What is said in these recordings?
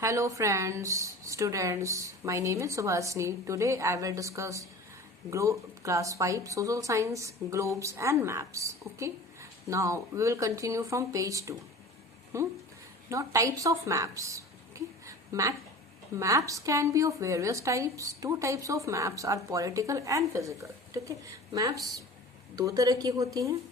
Hello friends, students. My name is Subhasini. Today I will discuss class 5 social science, globes and maps. Okay. Now we will continue from page 2. Now types of maps. Okay. Maps can be of various types. Two types of maps are political and physical. ठीक है. Maps दो तरह की होती हैं,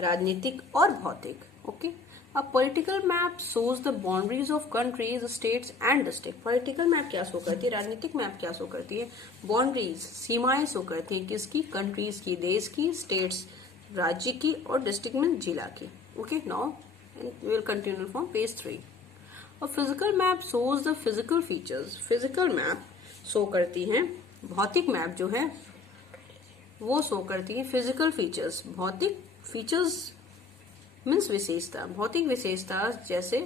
राजनीतिक और भौतिक. Okay. A political map shows the boundaries of countries, states and district. Political map क्या शो करती है, राजनीतिक मैप क्या शो करती है, बाउंड्रीज सीमाएं शो करती है किसकी, कंट्रीज की, देश की, स्टेट्स राज्य की और डिस्ट्रिक्ट में जिला की. Okay. Now we will continue from page 3. A physical map shows the physical features. Physical map show करती है, भौतिक मैप जो है वो शो करती है फिजिकल फीचर्स. भौतिक फीचर्स मीन्स विशेषता, भौतिक विशेषता जैसे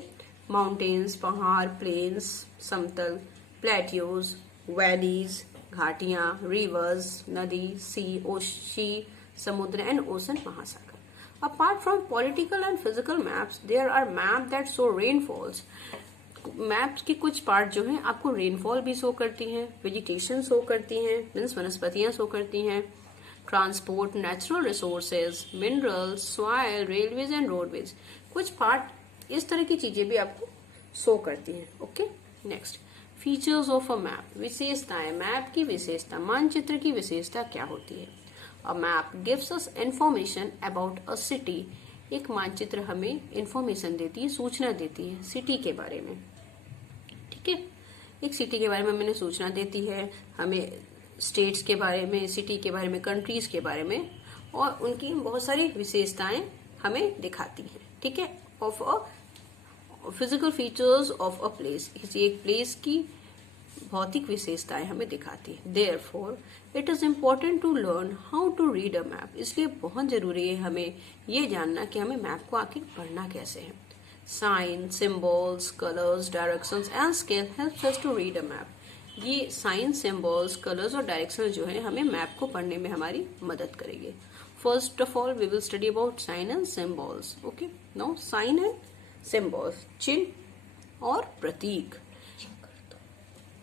माउंटेन्स पहाड़, प्लेन्स समतल, प्लेट्यूज, वैलीज घाटियां, रिवर्स नदी, सी समुद्र एंड ओशन महासागर. Apart from political and physical maps there are map that show rainfalls. Maps की कुछ पार्ट जो है आपको रेनफॉल भी शो करती हैं, वेजिटेशन शो करती हैं मीन्स वनस्पतियां शो करती हैं, transport, natural resources, minerals, soil, railways and roadways. कुछ पार्ट इस तरह की चीजें भी आपको शो करती हैं. Okay. Next, features of a map. विशेषताएं. मैप की विशेषता, मानचित्र की विशेषता क्या होती है. A map gives us information about a city. एक मानचित्र हमें इंफॉर्मेशन देती है, सूचना देती है सिटी के बारे में. ठीक है. एक सिटी के बारे में हमें सूचना देती है, हमें स्टेट्स के बारे में, सिटी के बारे में, कंट्रीज के बारे में, और उनकी बहुत सारी विशेषताएं हमें दिखाती हैं. ठीक है. Of a physical features of a place. किसी एक प्लेस की भौतिक विशेषताएं हमें दिखाती है. Therefore it is important to learn how to read a map. इसलिए बहुत जरूरी है हमें ये जानना कि हमें मैप को आखिर पढ़ना कैसे है. Sign, symbols, colours, directions and scale helps us to read a map. ये साइन, सिंबल्स, कलर्स और डायरेक्शन जो है हमें मैप को पढ़ने में हमारी मदद करेंगे. First of all we will study about sign and symbols. Okay. Now sign and symbols, चिन्ह और प्रतीक.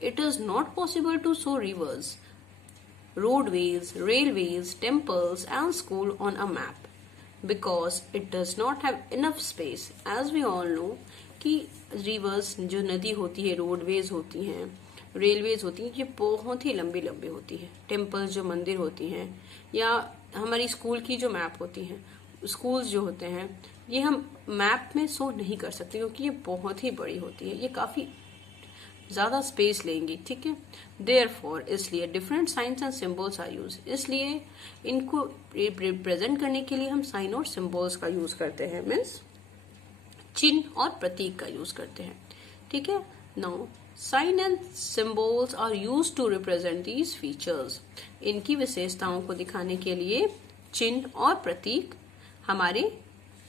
It is not possible to show rivers, roadways, railways, temples and school on a map because it does not have enough space. As we all know कि rivers जो नदी होती है, roadways होती हैं, रेलवेज होती हैं, ये बहुत ही लंबी लंबी होती है. टेम्पल्स जो मंदिर होती हैं, या हमारी स्कूल की जो मैप होती हैं, स्कूल्स जो होते हैं, ये हम मैप में शो नहीं कर सकते क्योंकि ये बहुत ही बड़ी होती है, ये काफी ज्यादा स्पेस लेंगी. ठीक है. देयरफॉर इसलिए different signs and symbols are use. इसलिए इनको रिप्रेजेंट करने के लिए हम साइन और सिंबल्स का यूज करते हैं, मीन्स चिन्ह और प्रतीक का यूज करते हैं. ठीक है. Now sign and symbols are use to represent these features. इनकी विशेषताओं को दिखाने के लिए चिन्ह और प्रतीक हमारे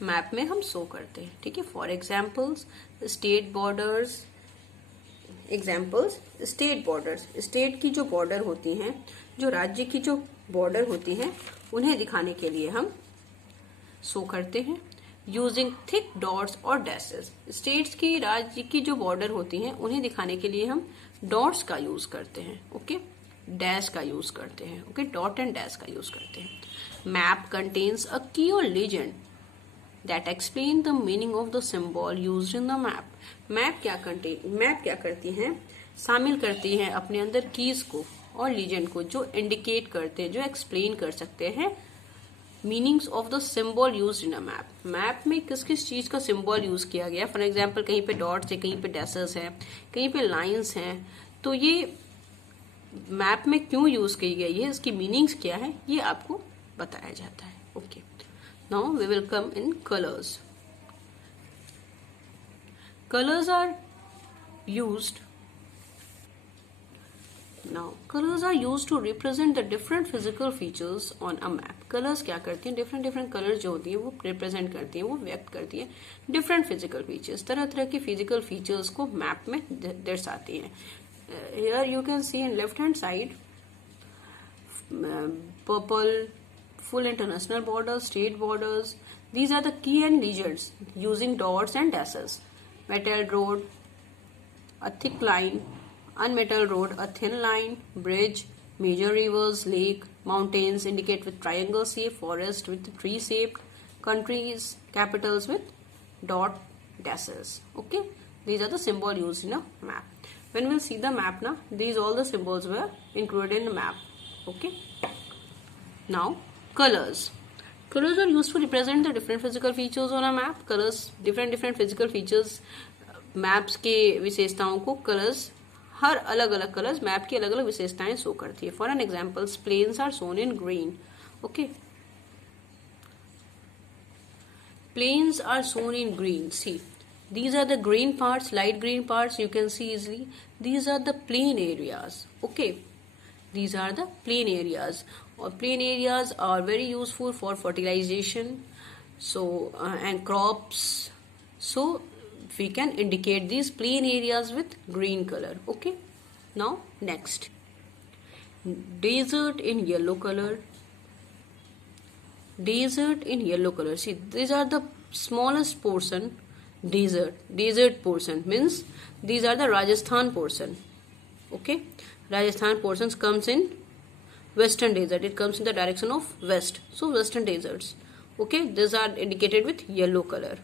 मैप में हम शो करते हैं. ठीक है. For examples, state borders. Examples, state borders. State की जो बॉर्डर होती हैं, जो राज्य की जो बॉर्डर होती हैं, उन्हें दिखाने के लिए हम शो करते हैं यूजिंग थिक डॉट्स और डैशेस. स्टेट्स की, राज्य की जो बॉर्डर होती हैं, उन्हें दिखाने के लिए हम डॉट्स का यूज करते हैं. ओके. डैश का यूज करते हैं. ओके. डॉट एंड डैश का यूज करते हैं. मैप कंटेन्स अ की और legend that explain the meaning of the symbol used in the map. Map क्या करती हैं, शामिल करती हैं अपने अंदर कीज को और लीजेंड को, जो इंडिकेट करते हैं, जो एक्सप्लेन कर सकते हैं meanings of the symbol use in a map. Map में किस किस चीज का सिंबल यूज किया गया. फॉर एग्जाम्पल, कहीं पे डॉट्स है, कहीं पे डैशेस है, कहीं पे लाइंस हैं, तो ये मैप में क्यों यूज की गई है, इसकी मीनिंग्स क्या है, ये आपको बताया जाता है. Okay. Now we will come in colours. Colours are used. Now, colors are used to represent the different physical features on a map. Colors क्या करती हैं, different colors जो होती हैं वो represent करती हैं, वो व्यक्त करती हैं different physical features. तरह तरह की physical features को map में दर्शाती हैं. Here you can see in left hand side purple, full international borders, state borders. These are the key and legends using dots and dashes. Metal road, a thick line, unmetal road, a thin line, bridge, major rivers, lake, mountains indicate with triangle shape, forest with tree shaped, countries, capitals with dot dashes. Okay, these are the symbols used in a map. When we'll see the map now, these all the symbols were included in the map. Okay, now colors. Colors are used to represent the different physical features on a map. Colors, different physical features, maps के विशेषताओं को colors, हर अलग अलग colours map की अलग अलग विशेषताएं show करती है. For an examples, plains are shown in green. Okay, plains are shown in green. See, these are the green parts, light green parts, you can see easily. These are the plain areas. Okay, these are the plain areas, or plain areas are very useful for fertilization, so and crops, so we can indicate these plain areas with green color. Okay, now next, desert in yellow color. Desert in yellow color. See, these are the smallest portion. Desert portion means these are the Rajasthan portion. Okay, Rajasthan portions comes in western desert. It comes in the direction of west, so western deserts. Okay, these are indicated with yellow color.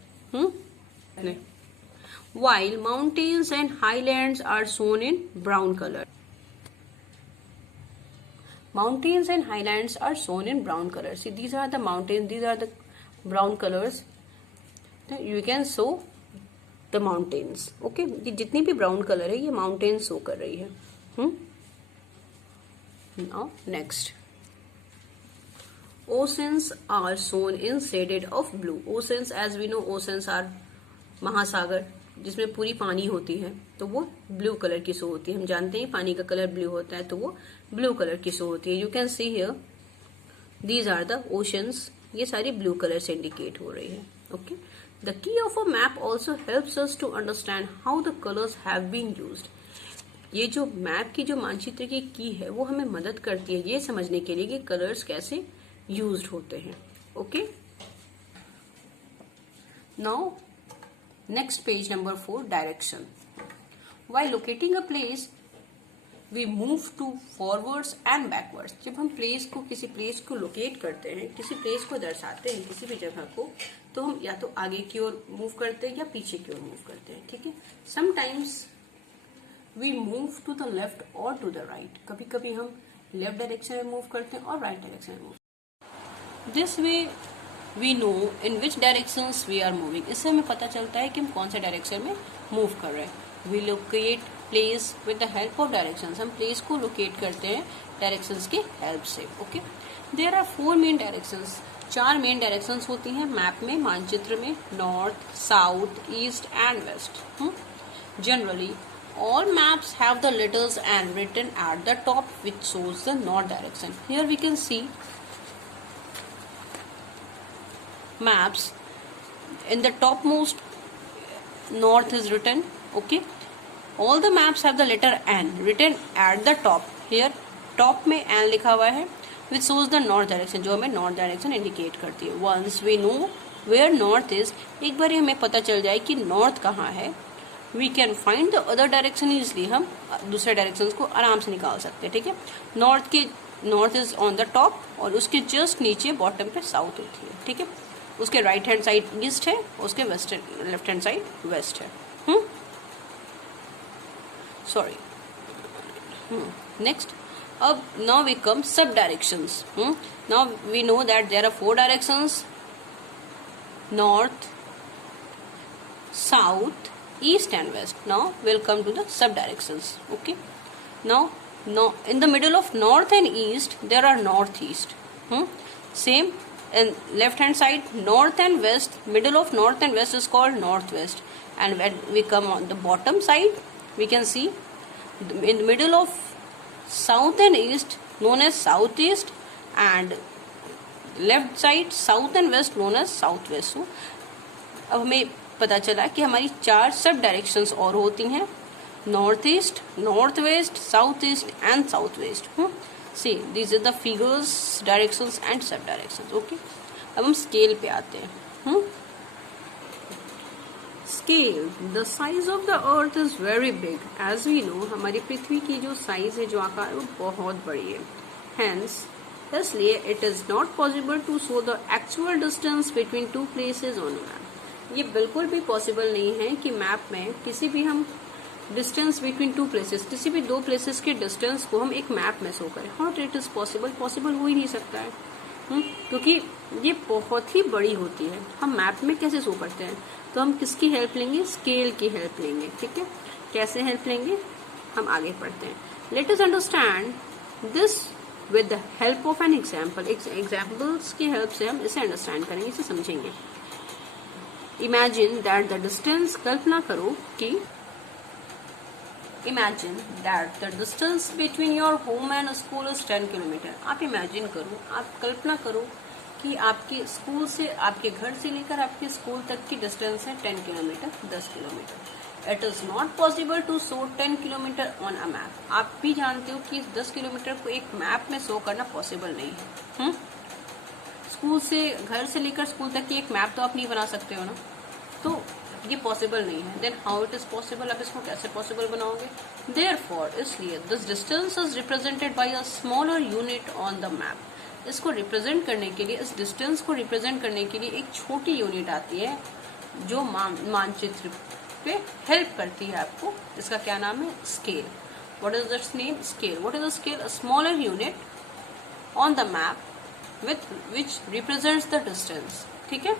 While mountains and highlands are shown in brown color. Mountains and highlands are shown in brown color. See, these are the mountains, these are the brown colors. You can show the mountains. Okay, ये जितनी भी brown color है ये mountains show कर रही है. Now next, oceans are shown in shaded of blue. Oceans, as we know, oceans are महासागर जिसमें पूरी पानी होती है, तो वो ब्लू कलर की शो होती है. हम जानते हैं पानी का कलर ब्लू होता है, तो वो ब्लू कलर की शो होती है. You can see here, these are the oceans. ये सारी ब्लू कलर से इंडिकेट हो रही है. Okay, the key of a map also helps us to understand how the colours have been used. ये जो मैप की जो मानचित्र की है वो हमें मदद करती है ये समझने के लिए कि कलर्स कैसे यूज्ड होते हैं. Okay, now next, page number 4, direction. While locating a place, we move to forwards and backwards. जब हम प्लेस को, किसी प्लेस को लोकेट करते हैं, किसी प्लेस को दर्शाते हैं, किसी भी जगह को, तो हम या तो आगे की ओर मूव करते हैं या पीछे की ओर मूव करते हैं. ठीक है, sometimes we move to the left और टू द राइट. कभी कभी हम लेफ्ट डायरेक्शन में मूव करते हैं और राइट डायरेक्शन में move. This way we know in which directions we are moving. इससे हमें पता चलता है कि हम कौन से डायरेक्शन में मूव कर रहे हैं. we locate place with the help of directions. हम प्लेस को लोकेट करते हैं डायरेक्शंस की हेल्प से. Okay, there are 4 main directions. 4 main directions होती हैं मैप में, मानचित्र में. North, south, east and west. Generally all maps have the letters and written at the top which shows the north direction. Here we can see maps. In the topmost, north is written. Okay, all the maps have the letter N written at the top. Here top में N लिखा हुआ है which shows the north direction, जो हमें north direction indicate करती है. Once we know where north is, एक बार हमें पता चल जाए कि north कहाँ है, we can find the other direction easily. हम दूसरे directions को आराम से निकाल सकते हैं. ठीक है, north is on the top और उसके just नीचे bottom पे south होती है. ठीक है, उसके राइट हैंड साइड ईस्ट है, उसके लेफ्ट हैंड साइड वेस्ट है. सॉरी. नेक्स्ट, अब now we come sub directions. Now we know that there are 4 directions: north, south, east and west. Now we'll come to the sub directions. Okay, now in the middle of north and east there are northeast. Same. And left hand side, north and west, middle of north and west is called northwest. And when we come on the bottom side, we can see in the middle of south and east known as southeast, and left side south and west known as southwest. So अब हमें पता चला कि हमारी 4 सब directions और होती हैं: north east, north west, south east and south west. See, these are the figures, directions and sub directions. Okay, अब हम स्केल पे आते हैं. Scale, the size of the earth is very big. As we know, हमारी पृथ्वी की जो size है, जो आकार है, वो बहुत बड़ी है. हेंस, इसलिए it is not possible to show the actual distance between two places on a map. ये बिल्कुल भी पॉसिबल नहीं है कि मैप में किसी भी हम डिस्टेंस बिटवीन टू प्लेसेस, किसी भी दो प्लेसेस के डिस्टेंस को हम एक मैप में शो करें. How it is possible? Possible हो ही नहीं सकता है. क्योंकि ये बहुत ही बड़ी होती है. हम मैप में कैसे शो करते हैं? तो हम किसकी हेल्प लेंगे? स्केल की हेल्प लेंगे. ठीक है, कैसे हेल्प लेंगे हम आगे पढ़ते हैं. Let us understand this with the help of an example. Examples की हेल्प से हम इसे अंडरस्टैंड करेंगे, इसे समझेंगे. इमेजिन दैट द डिस्टेंस, कल्पना करो कि Imagine that the distance between your home and school is 10 kilometre. आप इमेजिन करो, आप कल्पना करो कि आपके स्कूल से, आपके घर से लेकर आपके स्कूल तक की डिस्टेंस है 10 kilometre, 10 kilometre. It is not possible to show 10 kilometre on a map. आप भी जानते हो कि 10 किलोमीटर को एक मैप में शो करना पॉसिबल नहीं है. स्कूल से, घर से लेकर स्कूल तक की एक मैप तो आप नहीं बना सकते हो ना. तो ये पॉसिबल नहीं है. Then how it is possible? आप इसको कैसे पॉसिबल बनाओगे? देयरफॉर, इसलिए this distance is represented by a smaller unit on the map. इसको रिप्रेजेंट करने के लिए, इस डिस्टेंस को रिप्रेजेंट करने के लिए एक छोटी यूनिट आती है जो मानचित्र पे हेल्प करती है आपको. इसका क्या नाम है? Scale. What is that's name? Scale. What is a scale? A smaller unit on the map with which represents the distance. ठीक है,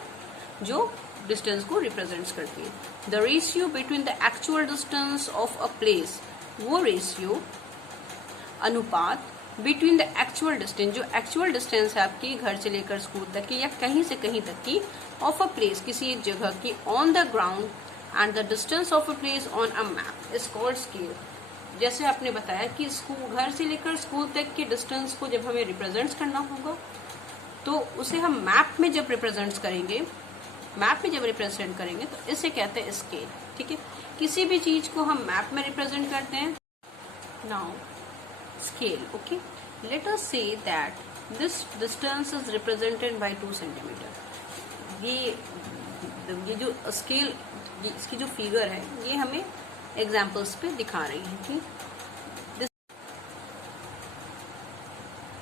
जो डिस्टेंस को रिप्रेजेंट्स करती है. The ratio between the actual distance of a place, वो ratio, अनुपात between the actual distance, जो actual distance है आपकी घर से लेकर स्कूल तक की या कहीं से कहीं तक की, ऑफ अ प्लेस, किसी एक जगह की, on the ground, and the distance of a place on a map is called scale. जैसे आपने बताया कि स्कूल, घर से लेकर स्कूल तक के डिस्टेंस को जब हमें रिप्रेजेंट करना होगा तो उसे हम मैप में जब रिप्रेजेंट करेंगे, तो इसे कहते हैं स्केल. ठीक है, किसी भी चीज को हम मैप में रिप्रेजेंट करते हैं. Now scale. Okay, let us say that this distance is represented bye 2 centimetre. ये जो स्केल, इसकी जो फिगर है, ये हमें एग्जाम्पल्स पे दिखा रही है कि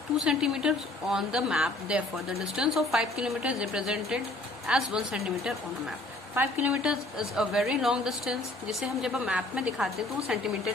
2 centimeters on the map. Therefore, the distance of 5 kilometers is represented as 1 centimeter on a map. 5 kilometers is a very long distance, जिसे हम जब हम मैप में दिखाते हैं तो वो सेंटीमीटर